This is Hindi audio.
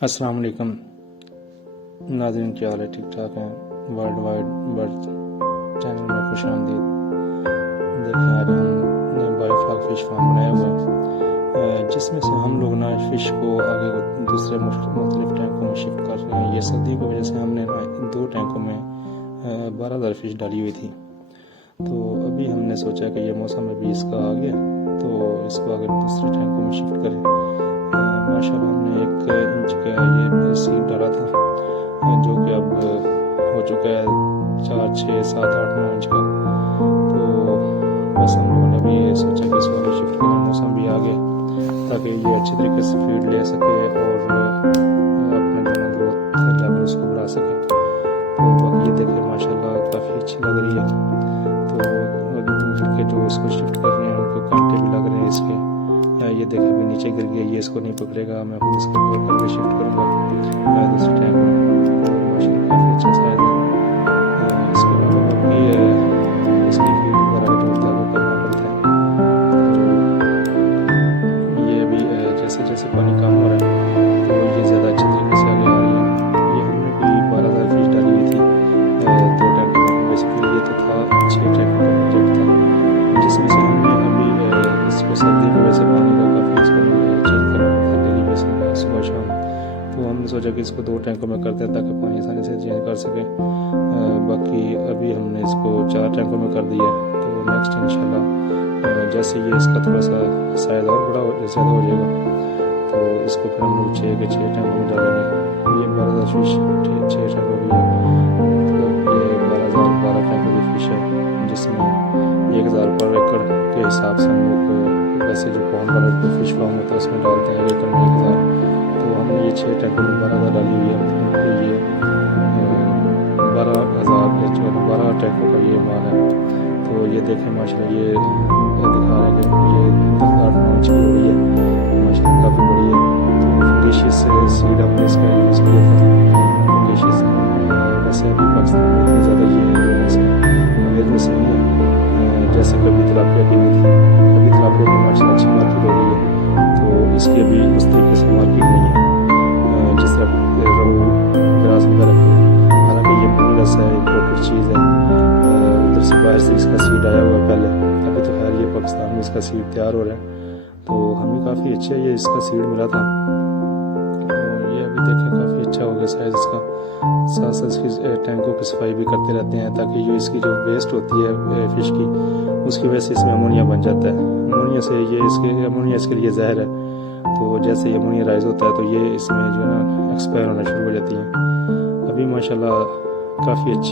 अस्सलाम वालेकुम नाज़रीन, क्या हाल है? ठीक ठाक हैं? वर्ल्ड वाइड बर्ड चैनल में खुश आमदीद। देखें, आज हमने बायोफ्लॉक फ़िश फार्म बनाया हुआ है, जिसमें से हम लोग ना फ़िश को आगे दूसरे मुख्तलिफ टैंकों में शिफ्ट कर रहे हैं। ये सर्दियों की वजह से हमने ना 2 टैंकों में 12,000 फ़िश डाली हुई थी। तो अभी हमने सोचा कि ये मौसम अभी इसका आ गया, तो इसको आगे दूसरे टैंकों में शिफ्ट करें। माशाल्लाह हमने 1 इंच का ये सीड डाला था, जो कि अब हो चुका है 4, 6, 7, 8, 9 इंच का। तो बस हम लोगों ने भी सोचा कि इसको आगे शिफ्ट करें, मौसम भी आ गया, ताकि ये अच्छी तरीके से फीड ले सके और अपना जो ग्रोथ लेवल उसको बढ़ा सके। तो ये देखिए माशाल्लाह काफ़ी अच्छी लग रही है। तो के जो इसको शिफ्ट कर रहे हैं उनको कांटे भी लग रहे हैं इसके। ये देखें भी नीचे गिर गया, ये इसको नहीं पकड़ेगा। मैं खुद इसको कवर करके शिफ्ट करूँगा दूसरे टैंक में। तो माशाल्लाह काफ़ी अच्छा साइज है। इसके अलावा बाकी इसकी फीड वगैरह जो होता है वो करना पड़ता है। तो ये अभी जैसे जैसे पानी कम हो रहा है तो ये ज़्यादा अच्छे तरीके से आगे आ रही है। ये हमने कोई 12,000 फीस डाली हुई थी 2 टैंक में। बेसिकली ये तो था 6 टैंक का प्रोजेक्ट था, जिसमें से हमने अभी इसको सर्दी की वजह से पानी का काफ़ी इसको चेंज करना पड़ता है डेली बेसिस पे सुबह शाम। तो हमने सोचा कि इसको 2 टैंकों में करते हैं ताकि पानी आसानी से चेंज कर सके। बाकी अभी हमने इसको 4 टैंकों में कर दिया। तो नेक्स्ट इंशाल्लाह जैसे ये इसका थोड़ा सा साइज़ और बड़ा ज़्यादा हो जाएगा तो इसको फिर हम लोग 6 के 6 टैंकों में डालेंगे। ये 12,000 फिश 6 टैंकों की है, मतलब ये 12,000 टैंकों की फिश है, जिसमें 1,000 पर एकड़ के हिसाब से हम लोग वैसे जो पॉन्ड वाला फिश फार्म होता है उसमें डालते हैं एकड़ में 1,000। तो हमने ये 6 टैंकों में 12,000 डाली हुई है। मतलब ये 12,000 जो 12 टैंकों का ये माल है। तो ये देखें माशाल्लाह ये दिखा रहे हैं कि ये 8-9 इंच की हो रही है, माशाल्लाह काफ़ी बड़ी है। तो फंगेशियस सीड हमने इसका यूज़ किया था। फंगेशियस वैसे अभी पाकिस्तान में इतनी ज़्यादा ये जो है इसका अवेयरनेस नहीं है जैसे कभी तिलापिया की हुई थी। अभी तिलापिया की माशाल्लाह अच्छी मार्केट हो रही है, तो इसकी अभी उस तरीके से मार्केट नहीं है जिस तरह रोहू ग्रास वगैरह की। हालांकि ये बोनलेस है, इम्पोर्टेड चीज़ है, उधर से बाहर से इसका सीड आया हुआ है पहले। अभी तो खैर ये पाकिस्तान में इसका सीड तैयार हो रहा है, तो हमें काफ़ी अच्छा ये इसका सीड मिला था। तो ये अभी देखें काफ़ी अच्छा हो गया साइज़ इसका। साथ साथ इसकी टैंकों की सफाई भी करते रहते हैं, ताकि जो इसकी जो वेस्ट होती है फ़िश की, उसकी वजह से इसमें अमोनिया बन जाता है। अमोनिया से ये अमोनिया इसके लिए जहर है। तो जैसे ये अमोनिया राइज होता है तो ये इसमें जो है ना एक्सपायर होना शुरू हो जाती है। अभी माशाल्लाह काफ़ी अच्छी